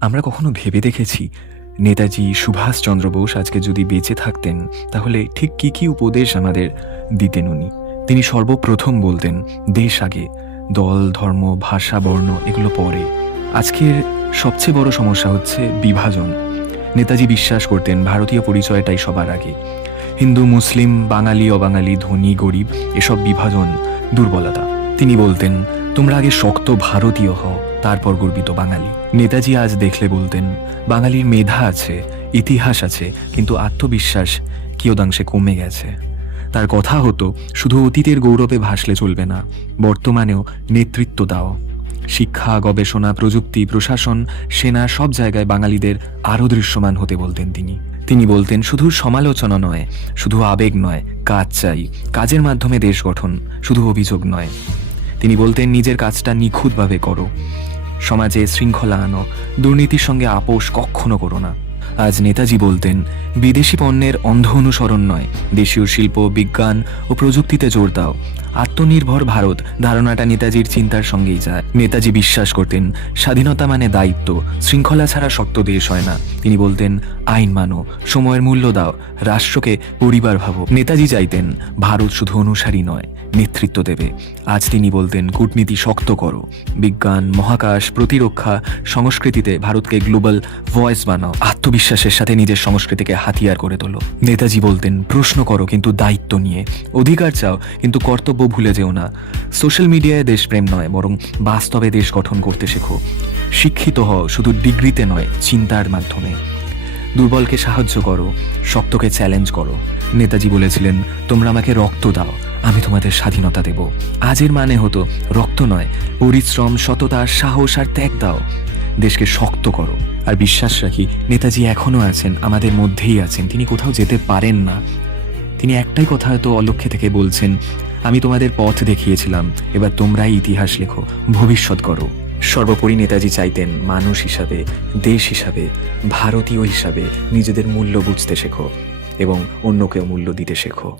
আমরা কখনো ভেবে দেখেছি নেতাজি সুভাষচন্দ্র বোস আজকে যদি বেঁচে থাকতেন তাহলে ঠিক কী কী উপদেশ আমাদের দিতেন উনি? তিনি সর্বপ্রথম বলতেন, দেশ আগে, দল, ধর্ম, ভাষা, বর্ণ এগুলো পরে। আজকের সবচেয়ে বড় সমস্যা হচ্ছে বিভাজন। নেতাজি বিশ্বাস করতেন ভারতীয় পরিচয়টাই সবার আগে। হিন্দু, মুসলিম, বাঙালি, অবাঙালি, ধনী, গরিব এসব বিভাজন দুর্বলতা। তিনি বলতেন, তোমরা আগে শক্ত ভারতীয় হও, তারপর গর্বিত বাঙালি। নেতাজি আজ দেখলে বলতেন, বাঙালির মেধা আছে, ইতিহাস আছে, কিন্তু আত্মবিশ্বাস কিয়দাংশে কমে গেছে। তার কথা হতো, শুধু অতীতের গৌরবে ভাসলে চলবে না, বর্তমানেও নেতৃত্ব দাও। শিক্ষা, গবেষণা, প্রযুক্তি, প্রশাসন, সেনা সব জায়গায় বাঙালিদের আরও দৃশ্যমান হতে বলতেন তিনি। তিনি বলতেন, শুধু সমালোচনা নয়, শুধু আবেগ নয়, কাজ চাই। কাজের মাধ্যমে দেশ গঠন, শুধু অভিযোগ নয়। তিনি বলতেন, নিজের কাজটা নিখুঁতভাবে করো, সমাজে শৃঙ্খলা আনো, দুর্নীতির সঙ্গে আপোষ কখনো করো না। আজ নেতাজি বলতেন, বিদেশি পণ্যের অন্ধ অনুসরণ নয়, দেশীয় শিল্প, বিজ্ঞান ও প্রযুক্তিতে জোর দাও। আত্মনির্ভর ভারত ধারণাটা নেতাজির চিন্তার সঙ্গেই যায়। নেতাজি বিশ্বাস করতেন, স্বাধীনতা মানে দায়িত্ব, শৃঙ্খলা ছাড়া শক্ত দেশ হয় না। তিনি বলতেন, আইন মানো, সময়ের মূল্য দাও, রাষ্ট্রকে পরিবার ভাবো। নেতাজি চাইতেন ভারত শুধু অনুসারী নয়, নেতৃত্ব দেবে। আজ তিনি বলতেন, কূটনীতি শক্ত করো, বিজ্ঞান, মহাকাশ, প্রতিরক্ষা, সংস্কৃতিতে ভারতকে গ্লোবাল ভয়েস বানাও। আত্মবিশ্বাসের সাথে নিজের সংস্কৃতিকে হাতিয়ার করে তোলো। নেতাজি বলতেন, প্রশ্ন করো কিন্তু দায়িত্ব নিয়ে, অধিকার চাও কিন্তু কর্তব্য ভুলে যেও না। সোশ্যাল মিডিয়ায় দেশপ্রেম নয়, বরং বাস্তবে দেশ গঠন করতে শেখো। শিক্ষিত হও, শুধু ডিগ্রিতে নয়, চিন্তার মাধ্যমে। দুর্বলকে সাহায্য করো, শক্তকে চ্যালেঞ্জ করো। নেতাজি বলেছিলেন, তোমরা আমাকে রক্ত দাও, আমি তোমাদের স্বাধীনতা দেব। আজের মানে হতো, রক্ত নয়, পরিশ্রম, সততা, সাহস আর ত্যাগ দাও। দেশকে শক্ত করো। আর বিশ্বাস রাখি, নেতাজি এখনও আছেন, আমাদের মধ্যেই আছেন, তিনি কোথাও যেতে পারেন না। তিনি একটাই কথা হয়তো অলক্ষ্যে থেকে বলছেন, আমি তোমাদের পথ দেখিয়েছিলাম, এবার তোমরাই ইতিহাস লেখো, ভবিষ্যৎ করো। সর্বোপরি নেতাজি চাইতেন, মানুষ হিসাবে, দেশ হিসাবে, ভারতীয় হিসাবে নিজেদের মূল্য বুঝতে শেখো এবং অন্যকেও মূল্য দিতে শেখো।